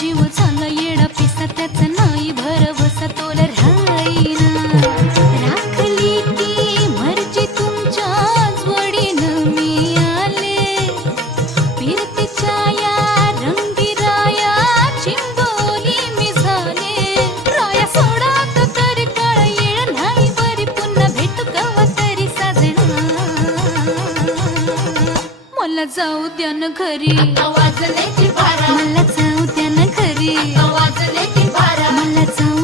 जीव झाला येडा पिसा त्याचा नाही भरवसा तोल राहीना राखली ती मर्जी तुमच्याच वडीनं मी आले फिरतीच्या या रंगी राया चिंबोली मी झाले राया सोडात तरी काळ येळ नाही बरी पुन्हा भेटू कवा तरी साजना मला जाऊ द्या न घरी वाजले ती बारा मला जाऊ द्या न घरी वाजले ती बारा मला जाऊ